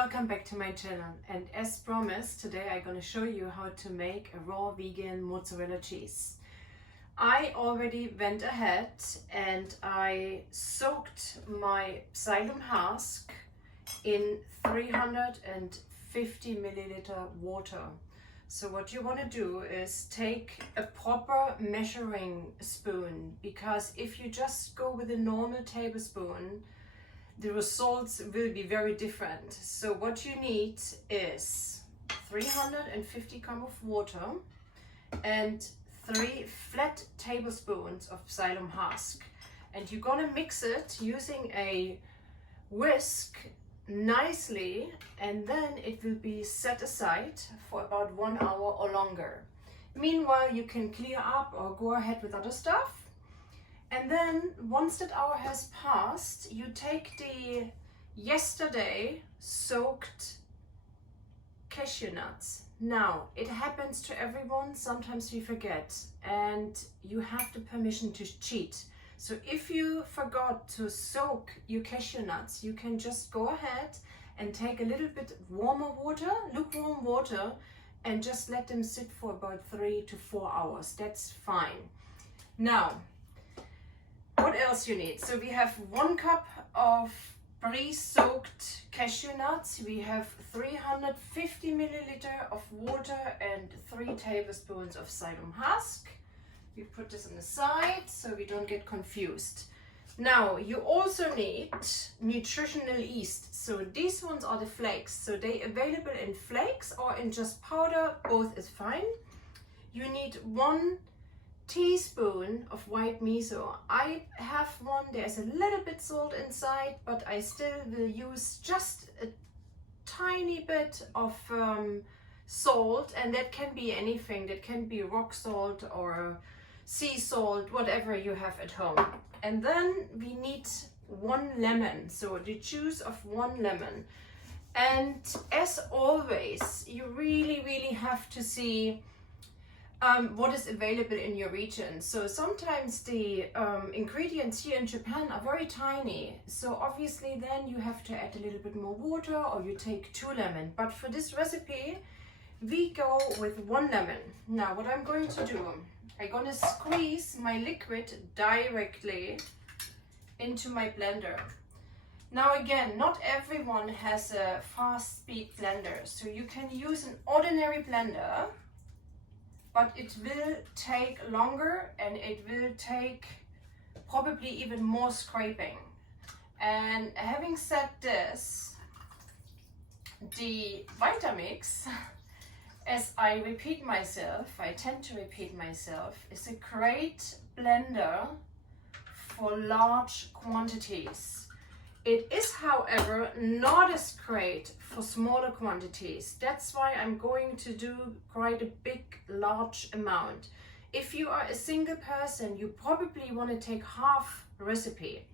welcome back to my channel, and as promised, today I'm going to show you how to make a raw vegan mozzarella cheese. I already went ahead and I soaked my xylem husk in 350 milliliter water. So what you want to do is take a proper measuring spoon, because if you just go with a normal tablespoon, the results will be very different. So what you need is 350 grams of water and 3 flat tablespoons of xylem husk. And you're gonna mix it using a whisk nicely, and then it will be set aside for about 1 hour or longer. Meanwhile, you can clear up or go ahead with other stuff. And then once that hour has passed, you take the yesterday soaked cashew nuts. Now, it happens to everyone, sometimes we forget, and you have the permission to cheat. So if you forgot to soak your cashew nuts, you can just go ahead and take a little bit warmer water, lukewarm water, and just let them sit for about 3 to 4 hours. That's fine. Now, what else you need? So we have 1 cup of pre-soaked cashew nuts. We have 350 milliliter of water and 3 tablespoons of xylem husk. We put this on the side so we don't get confused. Now you also need nutritional yeast. So these ones are the flakes. So they available in flakes or in just powder, both is fine. You need 1 teaspoon of white miso. I have one, there's a little bit salt inside, but I still will use just a tiny bit of salt, and that can be anything. That can be rock salt or sea salt, whatever you have at home. And then we need 1 lemon, so the juice of 1 lemon. And as always, you really have to see what is available in your region. So sometimes the ingredients here in Japan are very tiny, so obviously then you have to add a little bit more water, or you take 2 lemon. But for this recipe we go with 1 lemon. Now what I'm going to do, I'm going to squeeze my liquid directly into my blender. Now again, not everyone has a fast speed blender, so you can use an ordinary blender, but it will take longer and it will take probably even more scraping. And having said this, the Vitamix, as I repeat myself, I tend to repeat myself, is a great blender for large quantities. It is, however, not as great for smaller quantities. That's why I'm going to do quite a big, large amount. If you are a single person, you probably want to take half recipe.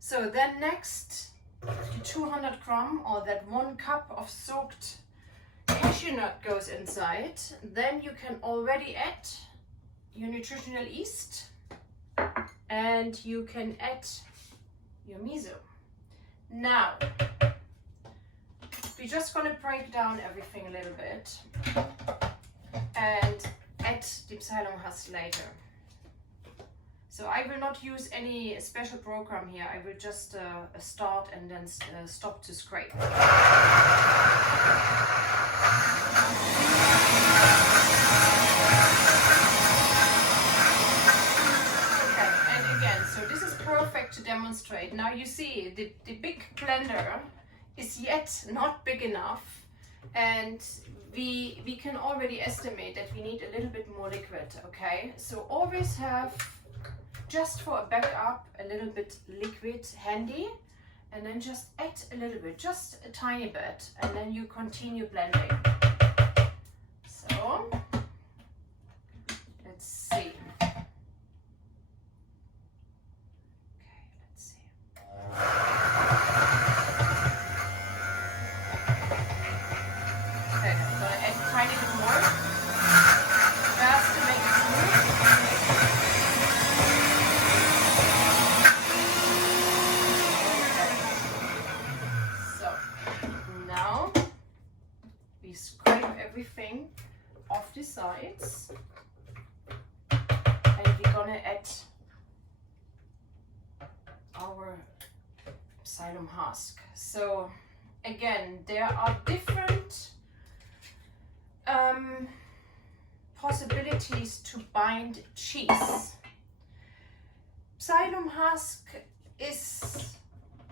So then next, the 200 gram or that 1 cup of soaked cashew nut goes inside. Then you can already add your nutritional yeast, and you can add your miso. Now, we're just going to break down everything a little bit and add the xylem husk later. So I will not use any special program here. I will just start and then stop to scrape. To demonstrate. Now you see the big blender is yet not big enough, and we can already estimate that we need a little bit more liquid. Okay, so always have, just for a backup, a little bit liquid handy, and then just add a little bit, just a tiny bit, and then you continue blending. So let's see. Now we scrape everything off the sides, and we're gonna add our xylem husk. So again, there are different possibilities to bind cheese. Xylem husk is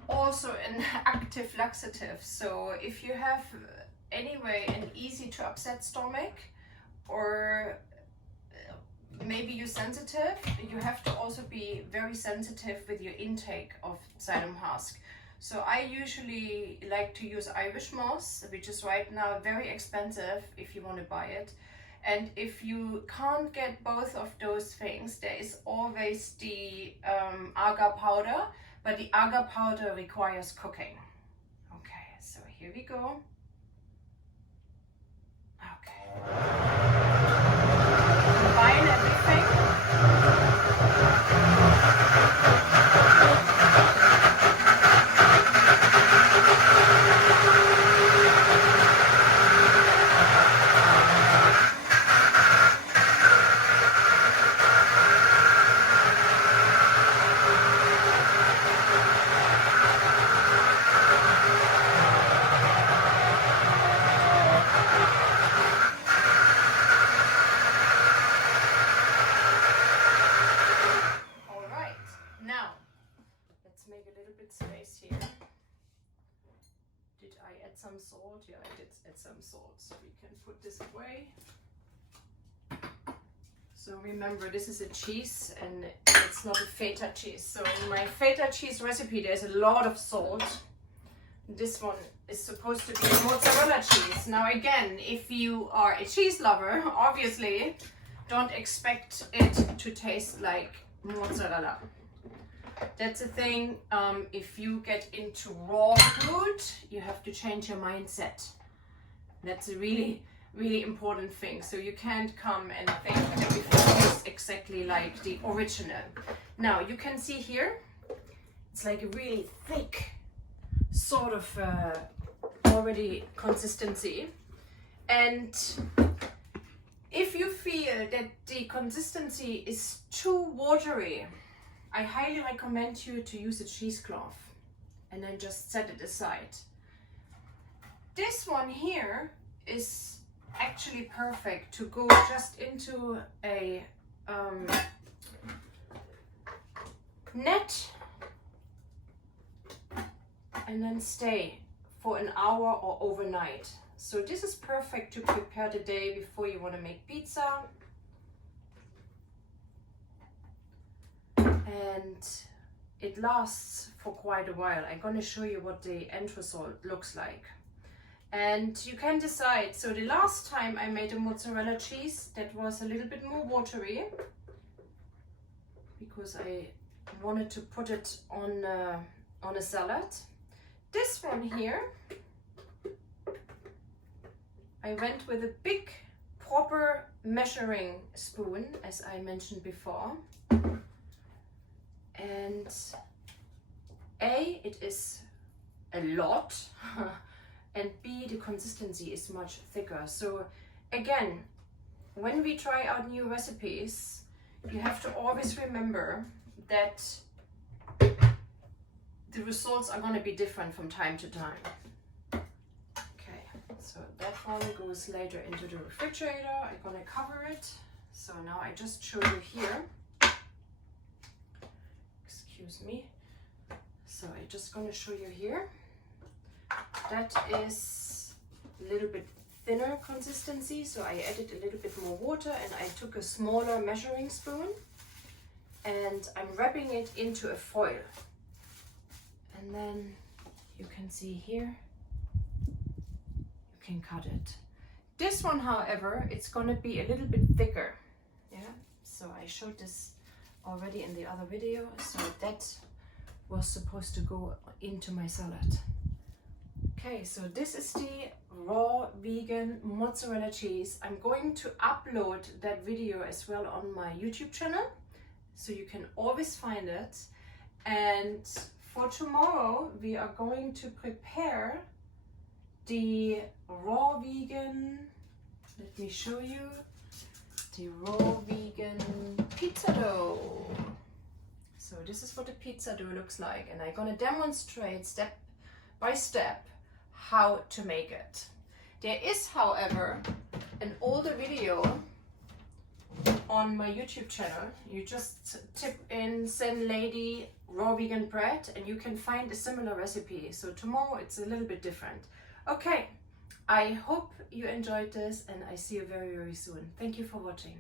also an active laxative, so if you have anyway an easy to upset stomach, or maybe you're sensitive, you have to also be very sensitive with your intake of xylem husk. So I usually like to use Irish moss, which is right now very expensive if you want to buy it. And if you can't get both of those things, there is always the agar powder, but the agar powder requires cooking. Okay, so here we go. Okay. Combine everything. Some salt. Yeah, I did add some salt, so we can put this away. So remember, this is a cheese and it's not a feta cheese. So in my feta cheese recipe, there's a lot of salt. This one is supposed to be a mozzarella cheese. Now again, if you are a cheese lover, obviously don't expect it to taste like mozzarella. That's the thing, if you get into raw food, you have to change your mindset. That's a really, really important thing. So you can't come and think everything is exactly like the original. Now you can see here, it's like a really thick sort of already consistency. And if you feel that the consistency is too watery, I highly recommend you to use a cheesecloth and then just set it aside. This one here is actually perfect to go just into a net and then stay for an hour or overnight. So this is perfect to prepare the day before you want to make pizza. And it lasts for quite a while. I'm going to show you what the end result looks like. And you can decide. So the last time I made a mozzarella cheese, that was a little bit more watery because I wanted to put it on a salad. This one here, I went with a big proper measuring spoon, as I mentioned before. And A, it is a lot, and B, the consistency is much thicker. So again, when we try out new recipes, you have to always remember that the results are going to be different from time to time. Okay, so that one goes later into the refrigerator. I'm going to cover it. So now I just show you here. Excuse me. So I'm just going to show you here. That is a little bit thinner consistency, so I added a little bit more water and I took a smaller measuring spoon and I'm wrapping it into a foil. And then you can see here, you can cut it. This one, however, it's going to be a little bit thicker. Yeah, so I showed this already in the other video, so that was supposed to go into my salad. Okay, so this is the raw vegan mozzarella cheese. I'm going to upload that video as well on my YouTube channel, so you can always find it. And for tomorrow we are going to prepare the raw vegan, let me show you, the raw vegan pizza dough. So this is what the pizza dough looks like, and I'm gonna demonstrate step by step how to make it. There is, however, an older video on my YouTube channel. You just type in Zenlady raw vegan bread and you can find a similar recipe. So tomorrow it's a little bit different. Okay, I hope you enjoyed this and I see you very, very soon. Thank you for watching.